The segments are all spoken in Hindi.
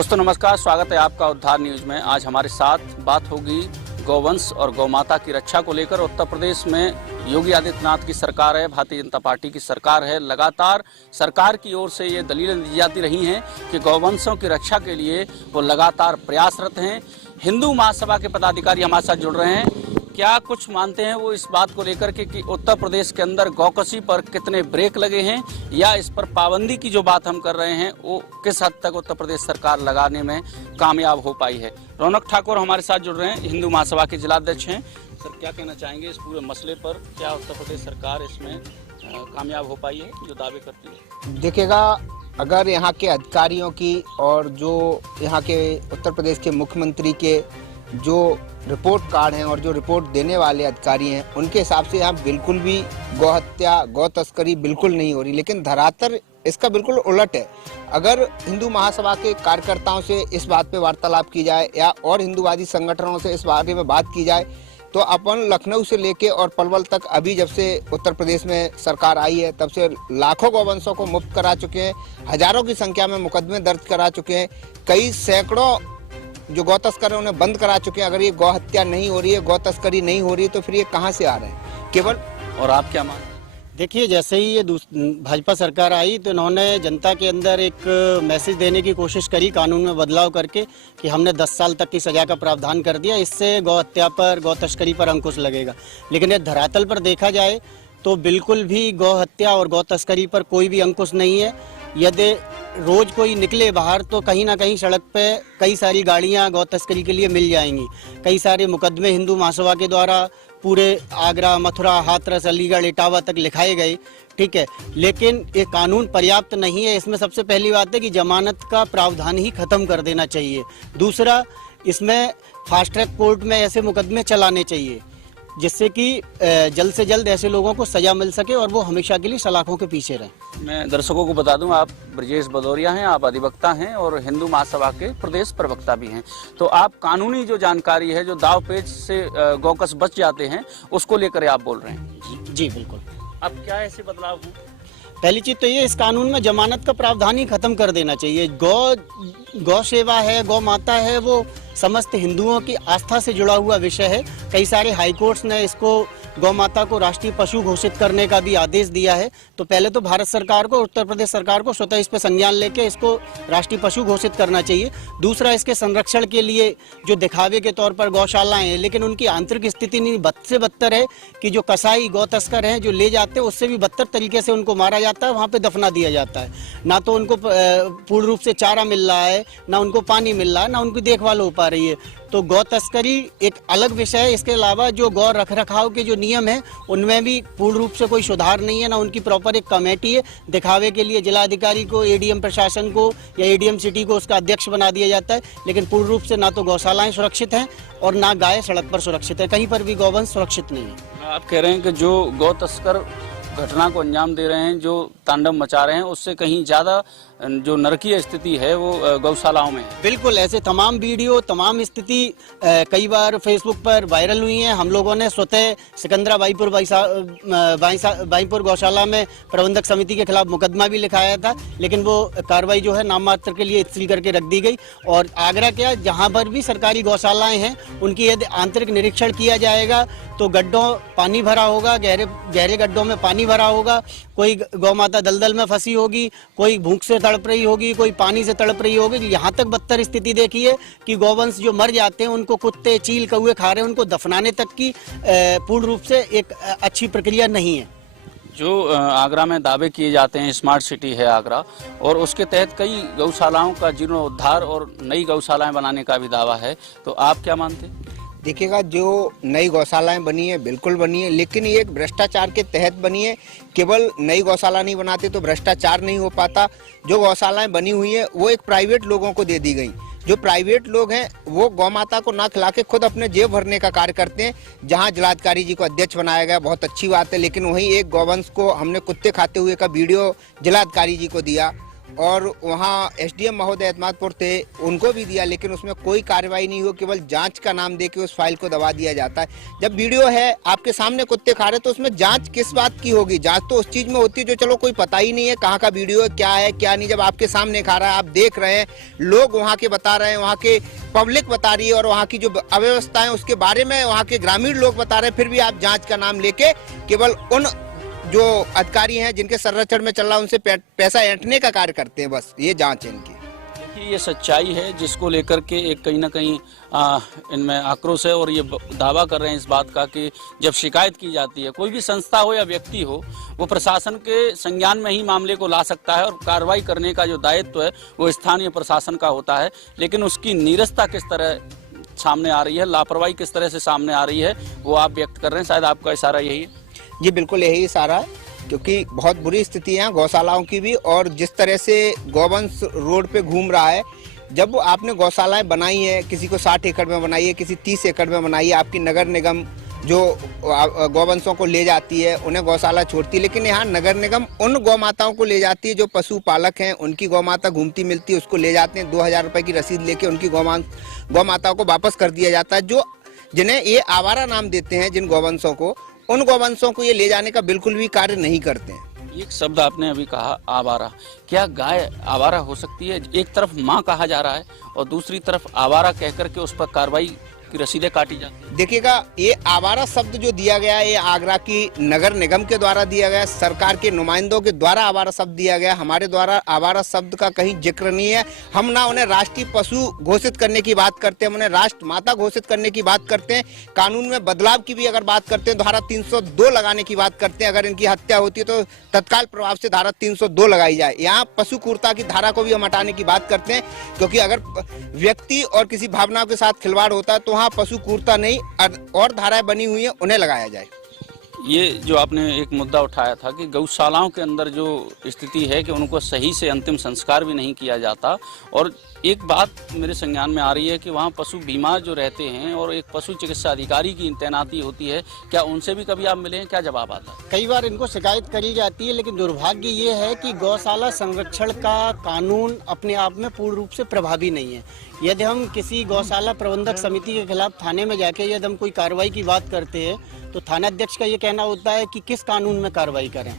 दोस्तों नमस्कार, स्वागत है आपका उद्धार न्यूज में। आज हमारे साथ बात होगी गौवंश और गौमाता की रक्षा को लेकर। उत्तर प्रदेश में योगी आदित्यनाथ की सरकार है, भारतीय जनता पार्टी की सरकार है। लगातार सरकार की ओर से ये दलीलें दी जाती रही हैं कि गौवंशों की रक्षा के लिए वो लगातार प्रयासरत हैं। हिंदू महासभा के पदाधिकारी हमारे साथ जुड़ रहे हैं। क्या कुछ मानते हैं वो इस बात को लेकर के कि उत्तर प्रदेश के अंदर गौकशी पर कितने ब्रेक लगे हैं, या इस पर पाबंदी की जो बात हम कर रहे हैं वो किस हद तक उत्तर प्रदेश सरकार लगाने में कामयाब हो पाई है। रौनक ठाकुर हमारे साथ जुड़ रहे हैं, हिंदू महासभा के जिलाध्यक्ष हैं। सर, क्या कहना चाहेंगे इस पूरे मसले पर? क्या उत्तर प्रदेश सरकार इसमें कामयाब हो पाई है जो दावे करती है? देखिएगा, अगर यहाँ के अधिकारियों की और जो यहाँ के उत्तर प्रदेश के मुख्यमंत्री के जो रिपोर्ट कार्ड हैं और जो रिपोर्ट देने वाले अधिकारी हैं, उनके हिसाब से यहाँ बिल्कुल भी गौ हत्या, गौ तस्करी बिल्कुल नहीं हो रही। लेकिन धरातल इसका बिल्कुल उलट है। अगर हिंदू महासभा के कार्यकर्ताओं से इस बात पे वार्तालाप की जाए या और हिंदूवादी संगठनों से इस बारे में बात की जाए तो अपन लखनऊ से लेके और पलवल तक अभी जब से उत्तर प्रदेश में सरकार आई है तब से लाखों गौवंशों को मुक्त करा चुके हैं, हजारों की संख्या में मुकदमे दर्ज करा चुके हैं, कई सैकड़ों जो गौ तस्कर उन्हें बंद करा चुके हैं। अगर ये गौ हत्या नहीं हो रही है, गौ तस्करी नहीं हो रही है, तो फिर ये कहाँ से आ रहे हैं केवल? और आप क्या मानते हैं? देखिए, जैसे ही ये भाजपा सरकार आई तो इन्होंने जनता के अंदर एक मैसेज देने की कोशिश करी कानून में बदलाव करके कि हमने 10 साल तक की सजा का प्रावधान कर दिया, इससे गौ हत्या पर, गौ तस्करी पर अंकुश लगेगा। लेकिन ये धरातल पर देखा जाए तो बिल्कुल भी गौ हत्या और गौ तस्करी पर कोई भी अंकुश नहीं है। यदि रोज कोई निकले बाहर तो कहीं ना कहीं सड़क पे कई सारी गाड़ियां गौ तस्करी के लिए मिल जाएंगी। कई सारे मुकदमे हिंदू महासभा के द्वारा पूरे आगरा, मथुरा, हाथरस, अलीगढ़, इटावा तक लिखाए गए, ठीक है। लेकिन ये कानून पर्याप्त नहीं है। इसमें सबसे पहली बात है कि जमानत का प्रावधान ही खत्म कर देना चाहिए। दूसरा, इसमें फास्ट ट्रैक कोर्ट में ऐसे मुकदमे चलाने चाहिए जिससे कि जल्द से जल्द ऐसे लोगों को सजा मिल सके और वो हमेशा के लिए सलाखों के पीछे रहें। मैं दर्शकों को बता दूं, आप ब्रजेश भदौरिया हैं, आप अधिवक्ता हैं और हिंदू महासभा के प्रदेश प्रवक्ता भी हैं। तो आप कानूनी जो जानकारी है, जो दाव पेच से गौकस बच जाते हैं, उसको लेकर आप बोल रहे हैं? जी बिल्कुल। अब क्या ऐसे बदलाव हो? पहली चीज तो ये, इस कानून में जमानत का प्रावधान ही खत्म कर देना चाहिए। गौ सेवा है, गौ माता है, वो समस्त हिंदुओं की आस्था से जुड़ा हुआ विषय है। कई सारे हाई कोर्ट्स ने इसको, गौ माता को राष्ट्रीय पशु घोषित करने का भी आदेश दिया है। तो पहले तो भारत सरकार को, उत्तर प्रदेश सरकार को स्वतः इस पर संज्ञान लेके इसको राष्ट्रीय पशु घोषित करना चाहिए। दूसरा, इसके संरक्षण के लिए जो दिखावे के तौर पर गौशालाएं हैं, लेकिन उनकी आंतरिक स्थिति नहीं, बद से बदतर है कि जो कसाई गौ तस्कर हैं जो ले जाते हैं, उससे भी बदतर तरीके से उनको मारा जाता है, वहाँ पे दफना दिया जाता है। ना तो उनको पूर्ण रूप से चारा मिल रहा है, ना उनको पानी मिल रहा है, ना उनकी देखभाल हो पा रही है। तो गौ तस्करी एक अलग विषय है। इसके अलावा जो गौ रख रखाव के जो नियम है उनमें भी पूर्ण रूप से कोई सुधार नहीं है, ना उनकी प्रॉपर एक कमेटी है। दिखावे के लिए जिलाधिकारी को, एडीएम प्रशासन को या एडीएम सिटी को उसका अध्यक्ष बना दिया जाता है, लेकिन पूर्ण रूप से ना तो गौशालाएं सुरक्षित हैं और ना गाय सड़क पर सुरक्षित है। कहीं पर भी गौवंश सुरक्षित नहीं है। आप कह रहे हैं कि जो गौ तस्कर घटना को अंजाम दे रहे हैं, जो तांडव मचा रहे हैं, उससे कहीं ज्यादा जो नरकीय स्थिति है वो गौशालाओं में है। बिल्कुल, ऐसे तमाम वीडियो, तमाम स्थिति कई बार फेसबुक पर वायरल हुई हैं। हम लोगों ने स्वतः सिकंदरा बाईपुर गौशाला में प्रबंधक समिति के खिलाफ मुकदमा भी लिखाया था, लेकिन वो कार्रवाई जो है नाम मात्र के लिए सील करके रख दी गई। और आगरा क्या, जहाँ पर भी सरकारी गौशालाएं हैं उनकी यदि आंतरिक निरीक्षण किया जाएगा तो गड्ढों पानी भरा होगा, गहरे गड्ढों में पानी भरा होगा, कोई गौ माता दलदल में फंसी होगी, कोई भूख से तड़प रही होगी, कोई पानी से तड़प रही होगी। यहाँ तक बदतर स्थिति देखी है कि गौवंश जो मर जाते हैं उनको कुत्ते, चील, कौवे खा रहे हैं, उनको दफनाने तक की पूर्ण रूप से एक अच्छी प्रक्रिया नहीं है। जो आगरा में दावे किए जाते हैं, स्मार्ट सिटी है आगरा, और उसके तहत कई गौशालाओं का जीर्णोद्धार और नई गौशालाएं बनाने का भी दावा है। तो आप क्या मानते हैं? देखिएगा, जो नई गौशालाएं बनी है बिल्कुल बनी है, लेकिन ये एक भ्रष्टाचार के तहत बनी है। केवल नई गौशाला नहीं बनाते तो भ्रष्टाचार नहीं हो पाता। जो गौशालाएं बनी हुई है वो एक प्राइवेट लोगों को दे दी गई। जो प्राइवेट लोग हैं वो गौ माता को ना खिला के खुद अपने जेब भरने का कार्य करते हैं। जहां जिलाधिकारी जी को अध्यक्ष बनाया गया, बहुत अच्छी बात है, लेकिन वहीं एक गौवंश को हमने कुत्ते खाते हुए का वीडियो जिलाधिकारी जी को दिया, और वहाँ एसडीएम महोदय एतमादपुर थे, उनको भी दिया, लेकिन उसमें कोई कार्रवाई नहीं हुई। केवल जांच का नाम देके उस फाइल को दबा दिया जाता है। जब वीडियो है आपके सामने कुत्ते खा रहे, तो उसमें जांच किस बात की होगी? जांच तो उस चीज में होती है जो चलो कोई पता ही नहीं है कहाँ का वीडियो है, क्या है क्या नहीं। जब आपके सामने खा रहा है, आप देख रहे हैं, लोग वहाँ के बता रहे हैं, वहाँ के पब्लिक बता रही है, और वहाँ की जो अव्यवस्था है उसके बारे में वहाँ के ग्रामीण लोग बता रहे हैं, फिर भी आप जांच का नाम लेके केवल उन जो अधिकारी हैं जिनके संरक्षण में चल रहा है उनसे पैसा ऐंठने का कार्य करते हैं। बस ये जांच है इनकी। देखिए, ये सच्चाई है जिसको लेकर के एक कहीं ना कहीं इनमें आक्रोश है, और ये दावा कर रहे हैं इस बात का कि जब शिकायत की जाती है, कोई भी संस्था हो या व्यक्ति हो, वो प्रशासन के संज्ञान में ही मामले को ला सकता है, और कार्रवाई करने का जो दायित्व है वो स्थानीय प्रशासन का होता है। लेकिन उसकी नीरसता किस तरह सामने आ रही है, लापरवाही किस तरह से सामने आ रही है, वो आप व्यक्त कर रहे हैं। शायद आपका इशारा यही है। जी बिल्कुल यही इशारा है, क्योंकि बहुत बुरी स्थिति है गौशालाओं की भी, और जिस तरह से गौवंश रोड पे घूम रहा है। जब आपने गौशालाएं बनाई हैं, किसी को 60 एकड़ में बनाई है, किसी 30 एकड़ में बनाई है, आपकी नगर निगम जो गौवंशों को ले जाती है उन्हें गौशाला छोड़ती है, लेकिन यहाँ नगर निगम उन गौ माताओं को ले जाती है जो पशुपालक हैं, उनकी गौ माता घूमती मिलती है, उसको ले जाते हैं, 2000 रुपये की रसीद लेके उनकी गौ माताओं को वापस कर दिया जाता है। जो जिन्हें ये आवारा नाम देते हैं, जिन गौवंशों को, उन गौवंशों को ये ले जाने का बिल्कुल भी कार्य नहीं करते हैं। एक शब्द आपने अभी कहा, आवारा। क्या गाय आवारा हो सकती है? एक तरफ माँ कहा जा रहा है और दूसरी तरफ आवारा कहकर के उस पर कार्रवाई की रसीदें काटी जाती है। देखिएगा, ये आवारा शब्द जो दिया गया है, ये आगरा की नगर निगम के द्वारा दिया गया, सरकार के नुमाइंदों के द्वारा आवारा शब्द दिया गया। हमारे द्वारा आवारा शब्द का कहीं जिक्र नहीं है। हम ना उन्हें राष्ट्रीय पशु घोषित करने की बात करते हैं, हम उन्हें राष्ट्र माता घोषित करने की बात करते हैं। कानून में बदलाव की भी अगर बात करते हैं, धारा 302 लगाने की बात करते हैं। अगर इनकी हत्या होती है तो तत्काल प्रभाव से धारा 302 लगाई जाए। यहाँ पशु क्रूरता की धारा को भी हम हटाने की बात करते हैं, क्योंकि अगर व्यक्ति और किसी भावनाओं के साथ खिलवाड़ होता है तो वहाँ पशु क्रूरता नहीं और धाराएं बनी हुई है, उन्हें लगाया जाए। ये जो आपने एक मुद्दा उठाया था कि गौशालाओं के अंदर जो स्थिति है कि उनको सही से अंतिम संस्कार भी नहीं किया जाता, और एक बात मेरे संज्ञान में आ रही है कि वहाँ पशु बीमार जो रहते हैं और एक पशु चिकित्सा अधिकारी की तैनाती होती है, क्या उनसे भी कभी आप मिले हैं? क्या जवाब आता है? कई बार इनको शिकायत करी जाती है, लेकिन दुर्भाग्य ये है कि गौशाला संरक्षण का कानून अपने आप में पूर्ण रूप से प्रभावी नहीं है। यदि हम किसी गौशाला प्रबंधक समिति के खिलाफ थाने में जाके यदि हम कोई कार्रवाई की बात करते हैं, तो थानाध्यक्ष का ये कहना होता है कि किस कानून में कार्रवाई करें।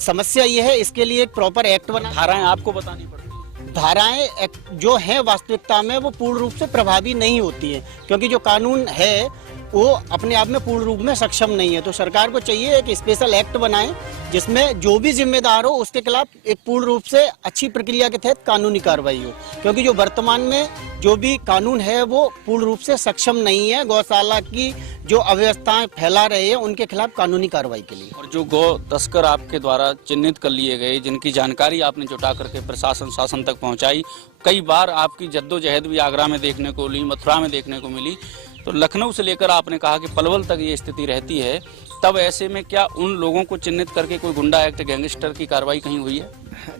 समस्या ये है, इसके लिए एक प्रॉपर एक्ट बना। धाराएं आपको बतानी पड़ती है। धाराएं जो हैं वास्तविकता में वो पूर्ण रूप से प्रभावी नहीं होती है, क्योंकि जो कानून है वो अपने आप में पूर्ण रूप में सक्षम नहीं है। तो सरकार को चाहिए कि स्पेशल एक्ट बनाएं जिसमें जो भी जिम्मेदार हो उसके खिलाफ एक पूर्ण रूप से अच्छी प्रक्रिया के तहत कानूनी कार्रवाई हो, क्योंकि जो वर्तमान में जो भी कानून है वो पूर्ण रूप से सक्षम नहीं है गौशाला की जो अव्यवस्थाएं फैला रहे हैं उनके खिलाफ कानूनी कार्रवाई के लिए। और जो गौ तस्कर आपके द्वारा चिन्हित कर लिए गए, जिनकी जानकारी आपने जुटा करके प्रशासन शासन तक पहुंचाई, कई बार आपकी जद्दोजहद भी आगरा में देखने को मिली, मथुरा में देखने को मिली, तो लखनऊ से लेकर आपने कहा कि पलवल तक ये स्थिति रहती है। तब ऐसे में क्या उन लोगों को चिन्हित करके कोई गुंडा एक्ट, गैंगस्टर की कार्रवाई कहीं हुई है?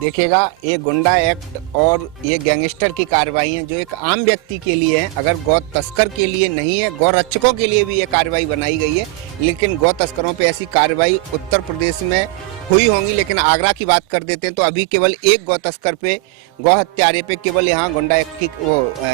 देखिएगा, ये गुंडा एक्ट और ये गैंगस्टर की कार्रवाई है जो एक आम व्यक्ति के लिए है, अगर गौ तस्कर के लिए नहीं है। गौ रक्षकों के लिए भी ये कार्रवाई बनाई गई है, लेकिन गौ तस्करों पे ऐसी कार्रवाई उत्तर प्रदेश में हुई होंगी। लेकिन आगरा की बात कर देते हैं तो अभी केवल एक गौ तस्कर पे, गौ हत्यारे पे केवल यहाँ गुंडा एक्ट की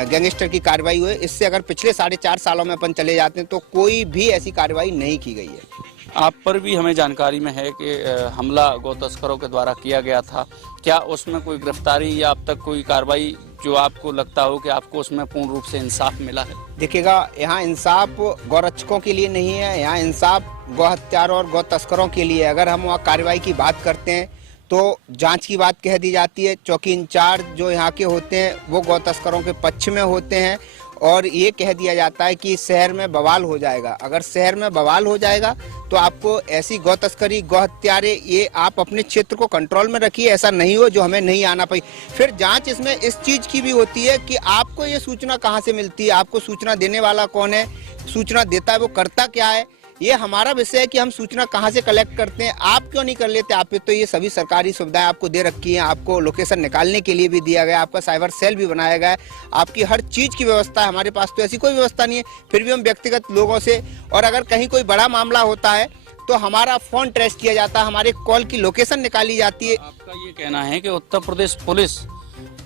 गैंगस्टर की कार्रवाई हुई है। इससे अगर पिछले 4.5 सालों में अपन चले जाते हैं तो कोई भी ऐसी कार्रवाई नहीं की गई है। आप पर भी हमें जानकारी में है कि हमला गौ तस्करों के द्वारा किया गया था। क्या उसमें कोई गिरफ्तारी या अब तक कोई कार्रवाई जो आपको लगता हो कि आपको उसमें पूर्ण रूप से इंसाफ मिला है? देखिएगा, यहाँ इंसाफ गौरक्षकों के लिए नहीं है, यहाँ इंसाफ गौ हत्यारों और गौ तस्करों के लिए। अगर हम वहाँ कार्रवाई की बात करते हैं तो जांच की बात कह दी जाती है। चौकी इंचार्ज जो यहाँ के होते हैं वो गौ तस्करों के पक्ष में होते हैं, और ये कह दिया जाता है कि शहर में बवाल हो जाएगा। अगर शहर में बवाल हो जाएगा तो आपको ऐसी गौ तस्करी, गौ हत्यारे, ये आप अपने क्षेत्र को कंट्रोल में रखिए, ऐसा नहीं हो जो हमें नहीं आना पाई। फिर जांच इसमें इस चीज़ की भी होती है कि आपको ये सूचना कहाँ से मिलती है, आपको सूचना देने वाला कौन है, सूचना देता है वो करता क्या है। ये हमारा विषय है कि हम सूचना कहाँ से कलेक्ट करते हैं। आप क्यों नहीं कर लेते? आप पे तो ये सभी सरकारी सुविधाएं आपको दे रखी हैं, आपको लोकेशन निकालने के लिए भी दिया गया, आपका साइबर सेल भी बनाया गया है, आपकी हर चीज़ की व्यवस्था है। हमारे पास तो ऐसी कोई व्यवस्था नहीं है, फिर भी हम व्यक्तिगत लोगों से, और अगर कहीं कोई बड़ा मामला होता है तो हमारा फोन ट्रेस किया जाता है, हमारे कॉल की लोकेशन निकाली जाती है। आपका ये कहना है कि उत्तर प्रदेश पुलिस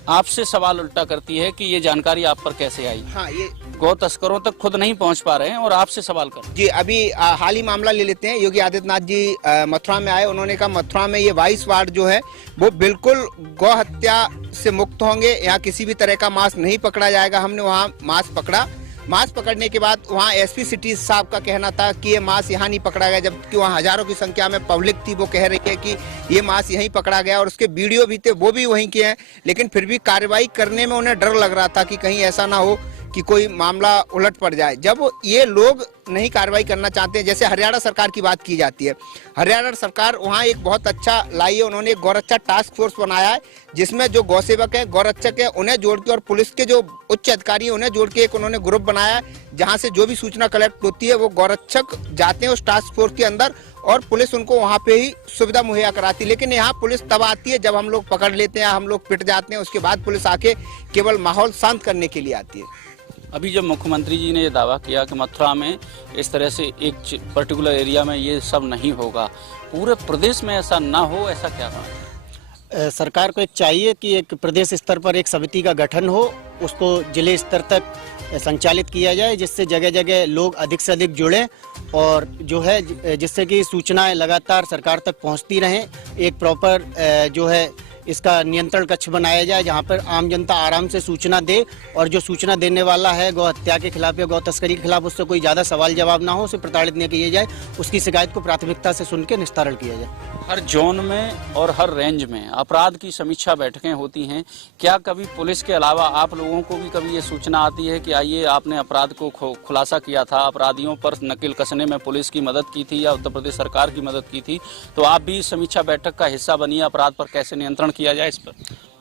आपसे सवाल उल्टा करती है कि ये जानकारी आप पर कैसे आई? हाँ, ये गौ तस्करों तक खुद नहीं पहुंच पा रहे हैं और आपसे सवाल कर रहे हैं। जी, अभी हाल ही मामला ले लेते हैं। योगी आदित्यनाथ जी मथुरा में आए, उन्होंने कहा मथुरा में ये 22 वार्ड जो है वो बिल्कुल गौ हत्या से मुक्त होंगे, यहाँ किसी भी तरह का मांस नहीं पकड़ा जाएगा। हमने वहाँ मांस पकड़ा। मांस पकड़ने के बाद वहाँ एसपी सिटी साहब का कहना था कि ये मांस यहाँ नहीं पकड़ा गया, जबकि वहाँ हजारों की संख्या में पब्लिक थी, वो कह रही है कि ये मांस यहीं पकड़ा गया और उसके वीडियो भी थे, वो भी वहीं के हैं। लेकिन फिर भी कार्रवाई करने में उन्हें डर लग रहा था कि कहीं ऐसा ना हो कि कोई मामला उलट पड़ जाए। जब ये लोग नहीं कार्रवाई करना चाहते हैं, जैसे हरियाणा सरकार की बात की जाती है, हरियाणा सरकार वहाँ एक बहुत अच्छा लाई है। उन्होंने एक गौरक्षा टास्क फोर्स बनाया है जिसमें जो गौसेवक है, गौरक्षक है, उन्हें जोड़ के और पुलिस के जो उच्च अधिकारी हैं उन्हें जोड़ के एक उन्होंने ग्रुप बनाया है, जहाँ से जो भी सूचना कलेक्ट होती है वो गौरक्षक जाते हैं उस टास्क फोर्स के अंदर और पुलिस उनको वहाँ पे ही सुविधा मुहैया कराती है। लेकिन यहाँ पुलिस तब आती है जब हम लोग पकड़ लेते हैं, हम लोग पिट जाते हैं, उसके बाद पुलिस आके केवल माहौल शांत करने के लिए आती है। अभी जब मुख्यमंत्री जी ने ये दावा किया कि मथुरा में इस तरह से एक पर्टिकुलर एरिया में ये सब नहीं होगा, पूरे प्रदेश में ऐसा ना हो, ऐसा क्या है? सरकार को एक चाहिए कि एक प्रदेश स्तर पर एक समिति का गठन हो, उसको जिले स्तर तक संचालित किया जाए, जिससे जगह जगह लोग अधिक से अधिक जुड़ें और जो है जिससे कि सूचनाएं लगातार सरकार तक पहुंचती रहें। एक प्रॉपर जो है इसका नियंत्रण कक्ष बनाया जाए जहां पर आम जनता आराम से सूचना दे और जो सूचना देने वाला है गौ हत्या के खिलाफ या गौ तस्करी के खिलाफ उससे कोई ज़्यादा सवाल जवाब ना हो, उसे प्रताड़ित नहीं किया जाए, उसकी शिकायत को प्राथमिकता से सुन के निस्तारण किया जाए। हर जोन में और हर रेंज में अपराध की समीक्षा बैठकें होती हैं। क्या कभी पुलिस के अलावा आप लोगों को भी कभी ये सूचना आती है कि आइए आपने अपराध को खुलासा किया था, अपराधियों पर नकेल कसने में पुलिस की मदद की थी या उत्तर प्रदेश सरकार की मदद की थी, तो आप भी समीक्षा बैठक का हिस्सा बनिए, अपराध पर कैसे नियंत्रण किया जाए इस पर?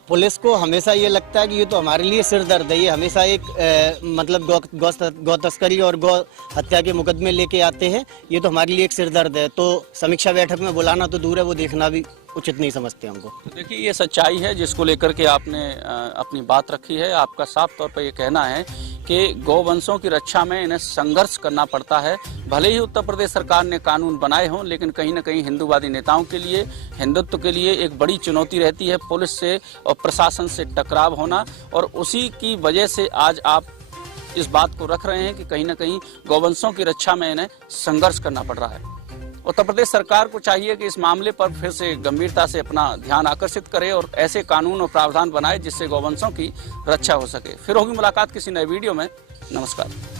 पुलिस को हमेशा ये लगता है कि ये तो हमारे लिए सिर दर्द है, ये हमेशा एक मतलब गौ तस्करी और गौ हत्या के मुकदमे लेके आते हैं, ये तो हमारे लिए एक सिर दर्द है। तो समीक्षा बैठक में बुलाना तो दूर है, वो देखना भी उचित नहीं समझते हमको। देखिए, ये सच्चाई है जिसको लेकर के आपने अपनी बात रखी है। आपका साफ तौर पर ये कहना है कि गौवंशों की रक्षा में इन्हें संघर्ष करना पड़ता है। भले ही उत्तर प्रदेश सरकार ने कानून बनाए हों, लेकिन कहीं न कहीं हिंदूवादी नेताओं के लिए, हिंदुत्व के लिए एक बड़ी चुनौती रहती है पुलिस से और प्रशासन से टकराव होना, और उसी की वजह से आज आप इस बात को रख रहे हैं कि कहीं न कहीं गौवंशों की रक्षा में इन्हें संघर्ष करना पड़ रहा है। उत्तर प्रदेश सरकार को चाहिए कि इस मामले पर फिर से गंभीरता से अपना ध्यान आकर्षित करे और ऐसे कानून और प्रावधान बनाए जिससे गौवंशों की रक्षा हो सके। फिर होगी मुलाकात किसी नए वीडियो में। नमस्कार।